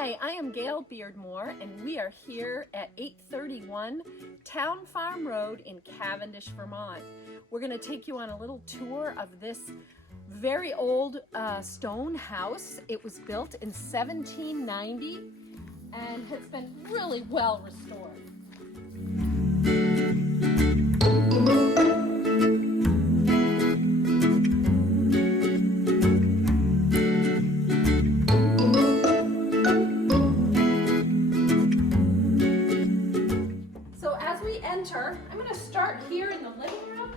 Hi, I am Gail Beardmore, and we are here at 831 Town Farm Road in Cavendish, Vermont. We're going to take you on a little tour of this very old stone house. It was built in 1790 and has been really well restored. I'm going to start here in the living room.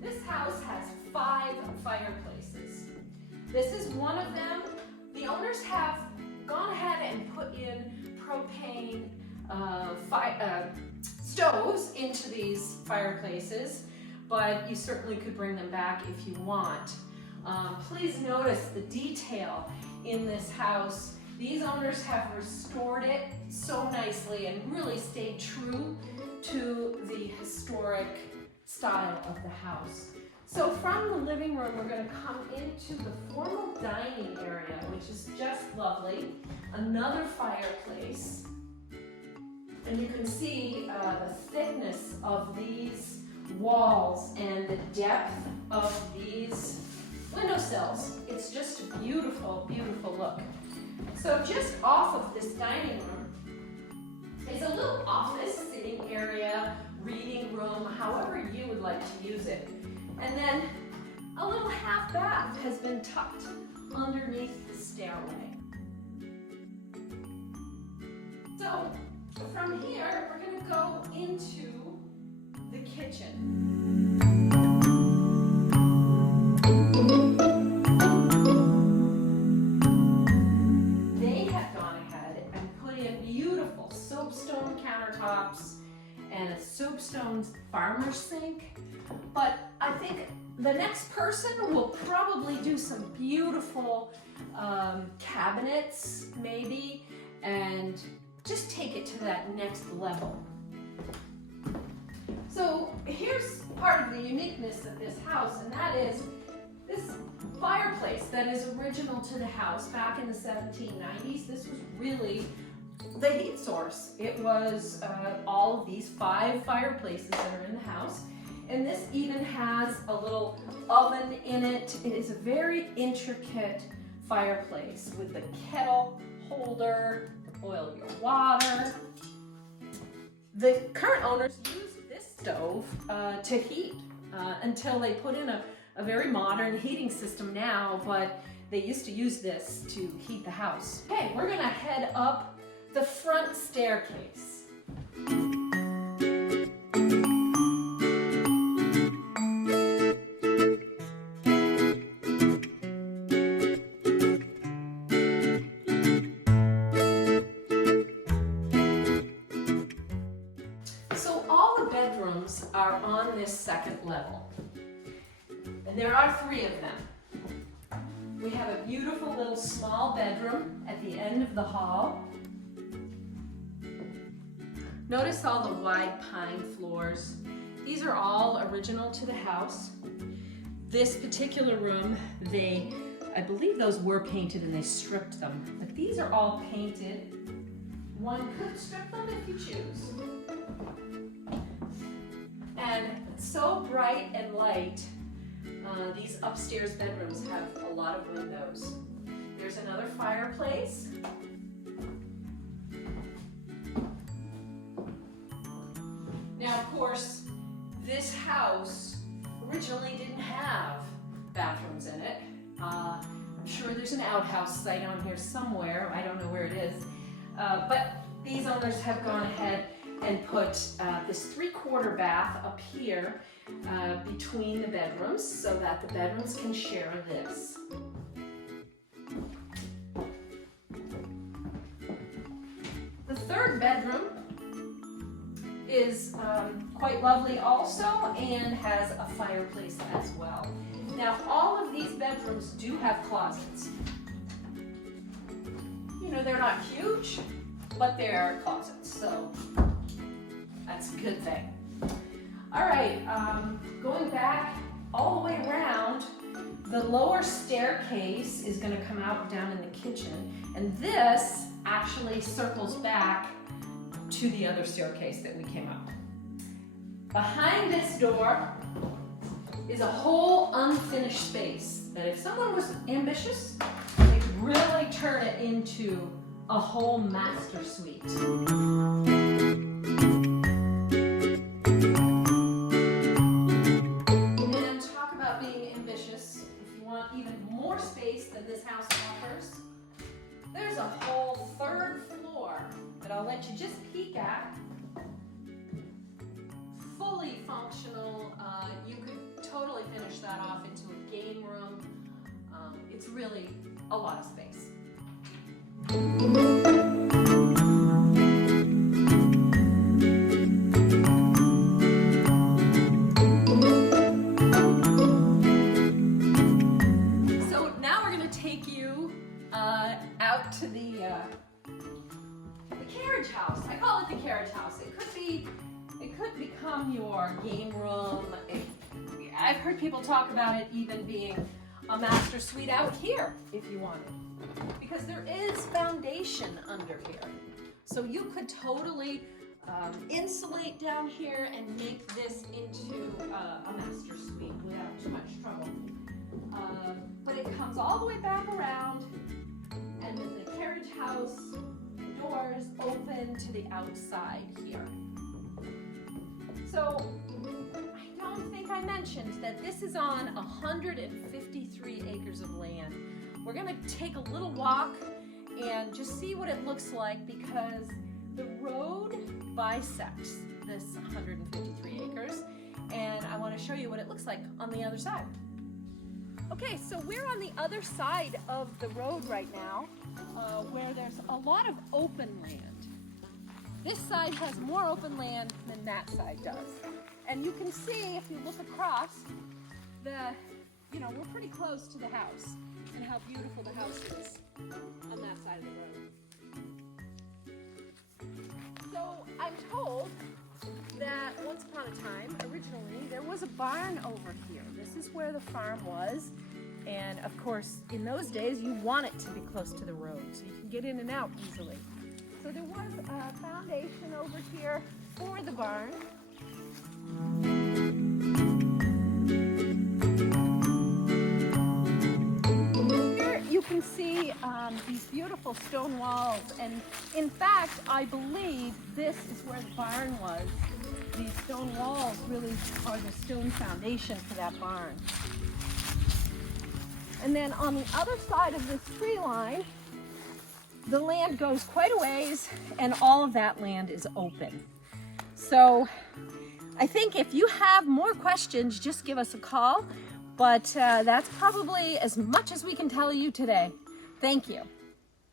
This house has 5 fireplaces. This is one of them. The owners have gone ahead and put in propane stoves into these fireplaces, but you certainly could bring them back if you want. Please notice the detail in this house. These owners have restored it so nicely and really stayed true to the historic style of the house. So from the living room, we're going to come into the formal dining area, which is just lovely. Another fireplace. And you can see the thickness of these walls and the depth of these windowsills. It's just a beautiful, beautiful look. So just off of this dining room is a little office, sitting area, reading room, however you would like to use it. And then a little half bath has been tucked underneath the stairway. So from here, we're going to go into the kitchen. Soapstone countertops and a soapstone farmer's sink, but I think the next person will probably do some beautiful cabinets maybe, and just take it to that next level. So here's part of the uniqueness of this house, and that is this fireplace that is original to the house back in the 1790s. This was really the heat source. It was all of these 5 fireplaces that are in the house, and this even has a little oven in it. It is a very intricate fireplace with the kettle holder, boil your water. The current owners use this stove to heat until they put in a very modern heating system now, but they used to use this to heat the house. Okay, we're gonna head up the front staircase. So all the bedrooms are on this second level, and there are 3 of them. We have a beautiful little small bedroom at the end of the hall. Notice all the wide pine floors. These are all original to the house. This particular room, I believe those were painted and they stripped them, but these are all painted. One could strip them if you choose. And so bright and light, these upstairs bedrooms have a lot of windows. There's another fireplace. Now, of course, this house originally didn't have bathrooms in it. I'm sure there's an outhouse site on here somewhere. I don't know where it is. But these owners have gone ahead and put this 3/4 bath up here between the bedrooms so that the bedrooms can share this. The 3rd bedroom is quite lovely also, and has a fireplace as well. Now, all of these bedrooms do have closets. You know, they're not huge, but they're closets, so that's a good thing. All right, going back all the way around, The lower staircase is going to come out down in the kitchen, and this actually circles back to the other staircase that we came up. Behind this door is a whole unfinished space that if someone was ambitious, they could really turn it into a whole master suite. And talk about being ambitious. If you want even more space than this house offers, there's a whole third floor that I'll let you just peek at. Fully functional. You could totally finish that off into a game room. It's really a lot of space. So now we're going to take you out to the carriage house. I call it the carriage house. It could become your game room. I've heard people talk about it even being a master suite out here if you wanted, because there is foundation under here. So you could totally insulate down here and make this into a master suite without too much trouble. But it comes all the way back around, and the carriage house doors open to the outside here. So I don't think I mentioned that this is on 153 acres of land. We're going to take a little walk and just see what it looks like, because the road bisects this 153 acres, and I want to show you what it looks like on the other side. Okay, so we're on the other side of the road right now, where there's a lot of open land. This side has more open land than that side does. And you can see, if you look across, we're pretty close to the house, and how beautiful the house is on that side of the road. So I'm told that once upon a time, originally, there was a barn over here. This is where the farm was. And of course, in those days, you want it to be close to the road so you can get in and out easily. So there was a foundation over here for the barn. Here you can see these beautiful stone walls, and in fact, I believe this is where the barn was. These stone walls really are the stone foundation for that barn. And then on the other side of this tree line, the land goes quite a ways, and all of that land is open. So I think if you have more questions, just give us a call. But that's probably as much as we can tell you today. Thank you.